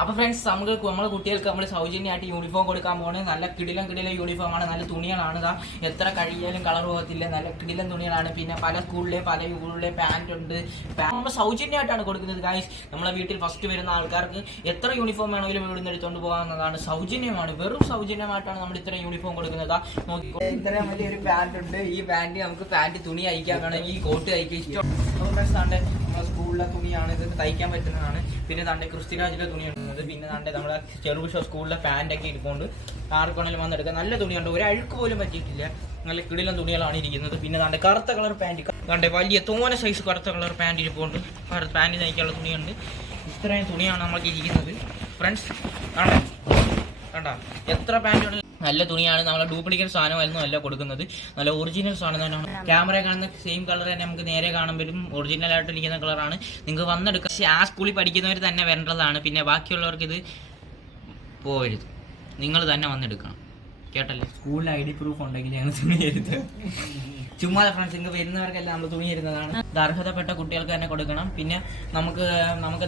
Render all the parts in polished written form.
അപ്പോൾ ഫ്രണ്ട്സ് നമ്മളെ കുട്ടികൾക്ക് നമ്മൾ സൗജന്യമായിട്ട് യൂണിഫോം കൊടുക്കാൻ പോകുന്നത് നല്ല കിടിലം യൂണിഫോമാണ്. നല്ല തുണികളാണ്. ഇതാ എത്ര കഴിയാലും കളർ പോകത്തില്ല. നല്ല കിടിലം തുണികളാണ്. പിന്നെ പല സ്കൂളിലെ പാൻറ് ഉണ്ട്. നമ്മൾ സൗജന്യമായിട്ടാണ് കൊടുക്കുന്നത് ഗായ്സ്. നമ്മളെ വീട്ടിൽ ഫസ്റ്റ് വരുന്ന ആൾക്കാർക്ക് എത്ര യൂണിഫോം വേണമെങ്കിലും ഇവിടുന്ന് എടുത്തുകൊണ്ട് പോകാവുന്നതാണ്. സൗജന്യമാണ്, വെറും സൗജന്യമായിട്ടാണ് നമ്മൾ ഇത്രയും യൂണിഫോം കൊടുക്കുന്നത്. നോക്കിക്കോ, ഇത്രയും വലിയൊരു പാൻറ് ഉണ്ട്. ഈ പാൻറ് നമുക്ക് പാൻറ് അയക്കാൻ വേണമെങ്കിൽ ഈ കോട്ട് അയക്കാൻ ഇഷ്ടം. ഫ്രണ്ട്സ് നമ്മുടെ സ്കൂളിലെ തുണിയാണ്, ഇത് തയ്ക്കാൻ പറ്റുന്നതാണ്. പിന്നെ തൻ്റെ ക്രിസ്ത്യരാജിലെ തുണിയാണ്. പിന്നെ നമ്മുടെ ചെറുപുഷ സ്കൂളിലെ പാൻറ്റൊക്കെ ഇരിപ്പുണ്ട്. ആർക്കാണെങ്കിലും വന്നെടുക്കാം. നല്ല തുണിയുണ്ട്, ഒരു അഴുക്ക് പോലും പറ്റിയിട്ടില്ല. നല്ല കിടിലം തുണികളാണ് ഇരിക്കുന്നത്. പിന്നെ നമ്മുടെ കറുത്ത കളർ പാൻറ്റ്, കണ്ടേ വലിയ തോന സൈസ് കറുത്ത കളർ പാൻറ്റ് ഇരിപ്പുണ്ട്. പാൻറ്റ് തയ്ക്കാനുള്ള തുണിയുണ്ട്. ഇത്രയും തുണിയാണ് നമുക്ക് ഇരിക്കുന്നത് ഫ്രണ്ട്സ്. കണ്ടാ എത്ര പാൻറ്റുണ്ട്. നല്ല തുണിയാണ്. നമ്മളെ ഡ്യൂപ്ലിക്കേറ്റ് സാധനമായിരുന്നു അല്ല കൊടുക്കുന്നത്, നല്ല ഒറിജിനൽ സാധനം തന്നെയാണ്. ക്യാമറ കാണുന്ന സെയിം കളർ തന്നെ നമുക്ക് നേരെ കാണുമ്പോഴും ഒറിജിനൽ ആയിട്ട് ഇരിക്കുന്ന കളറാണ്. നിങ്ങൾക്ക് വന്നെടുക്കാം. പക്ഷേ ആ സ്കൂളിൽ പഠിക്കുന്നവർ തന്നെ വരേണ്ടതാണ്. പിന്നെ ബാക്കിയുള്ളവർക്ക് ഇത് പോകരുത്, നിങ്ങൾ തന്നെ വന്നെടുക്കണം. കേട്ടല്ലേ? സ്കൂളിൽ ID പ്രൂഫ് ഉണ്ടെങ്കിൽ ഞങ്ങൾ തുണി തരുന്നത്. ചുമ്മാ ഫ്രണ്ട്സ്, ഇങ്ങ് വരുന്നവർക്കെല്ലാം നമ്മൾ തുണി തരുന്നതാണ്. ഇത് അർഹതപ്പെട്ട കുട്ടികൾക്ക് തന്നെ കൊടുക്കണം. പിന്നെ നമുക്ക്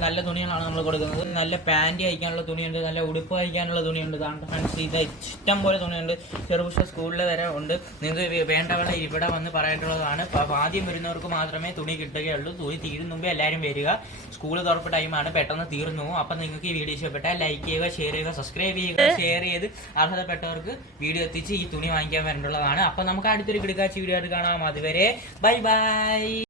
നല്ല തുണികളാണ് നമ്മൾ കൊടുക്കുന്നത്. നല്ല പാൻറ് അയക്കാനുള്ള തുണിയുണ്ട്, നല്ല ഉടുപ്പ് അയക്കാനുള്ള തുണിയുണ്ട്. ഫ്രണ്ട്സ്, ഇത് ഇഷ്ടം പോലെ തുണിയുണ്ട്. ചെറുപുഷ സ്കൂളിൽ വരെ ഉണ്ട്. നിങ്ങൾക്ക് വേണ്ടവരെ ഇവിടെ വന്ന് പറയേണ്ടതാണ്. ആദ്യം വരുന്നവർക്ക് മാത്രമേ തുണി കിട്ടുകയുള്ളൂ. തുണി തീരും മുമ്പേ എല്ലാവരും വരിക. സ്കൂൾ തുറപ്പ് ടൈമാണ്, പെട്ടെന്ന് തീർന്നു പോകും. അപ്പം നിങ്ങൾക്ക് ഈ വീഡിയോ ഇഷ്ടപ്പെട്ടാൽ ലൈക്ക് ചെയ്യുക, ഷെയർ ചെയ്യുക, സബ്സ്ക്രൈബ് ചെയ്യുക. ഷെയർ ചെയ്ത് അർഹതപ്പെട്ടവർക്ക് വീഡിയോ എത്തിച്ച് ഈ തുണി വാങ്ങിക്കാൻ വരേണ്ടതാണ്. അപ്പം നമുക്ക് അടുത്തൊരു കിടക്കാച്ചി വീഡിയോ ആയിട്ട് കാണാം. അതുവരെ ബൈ ബൈ.